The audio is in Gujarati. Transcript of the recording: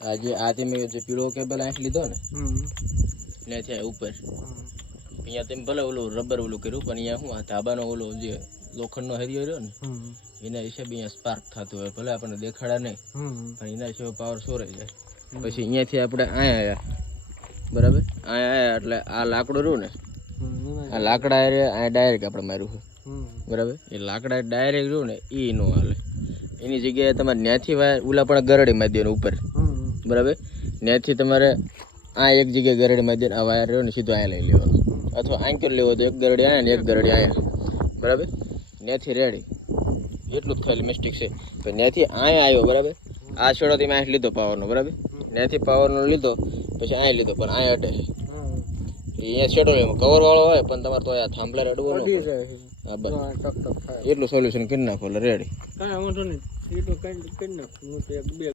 આજે આ તમે જે પીળો કેબલ આંખ લીધો ને ત્યાંથી ઉપર અહીંયા તેમ ભલે ઓલું રબર ઓલું કર્યું પણ અહીંયા શું આ ધાબાનો ઓલો જે લોખંડનો હરિયો રહ્યો ને એના હિસાબે અહીંયા સ્પાર્ક થતું હોય ભલે આપણને દેખાડા નહીં પણ એના હિસાબે પાવર સોરે જાય પછી અહીંયાથી આપણે અહીંયા આવ્યા બરાબર અહીંયા આવ્યા એટલે આ લાકડું રહ્યું ને આ લાકડા અહીંયા ડાયરેક્ટ આપણે માર્યું છે બરાબર એ લાકડા ડાયરેક્ટ રહ્યું ને એ નો હાલે એની જગ્યાએ તમારે ત્યાંથી વાયર ઓલા પણ ગરડી મારી દેવાનું ઉપર બરાબર ત્યાંથી તમારે આ એક જગ્યાએ ગરડી મારી દે આ વાયર રહ્યો ને સીધો અહીંયા લઈ લેવાનો અથવા આંક્યો લેવો તો એક ગરડી અહીંયા ને એક ગરડી અહીંયા બરાબર ત્યાંથી રેડી એટલું જ ખાલી મિસ્ટેક છે તો ત્યાંથી અહીંયા આવ્યો બરાબર આ છેડો તમે અહીં લીધો પાવરનો બરાબર ત્યાંથી પાવરનો લીધો પછી અહીં લીધો પણ અહીં અટે અહીંયા છેડો લેવો કવર વાળો હોય પણ તમારે તો આ થાંભલા અડવો ન હા બસ એટલું સોલ્યુશન કરી નાખો એટલે રેડી કાંઈ વાંધો નહીં એ તો કઈ કરી નાખું હું તો એક બે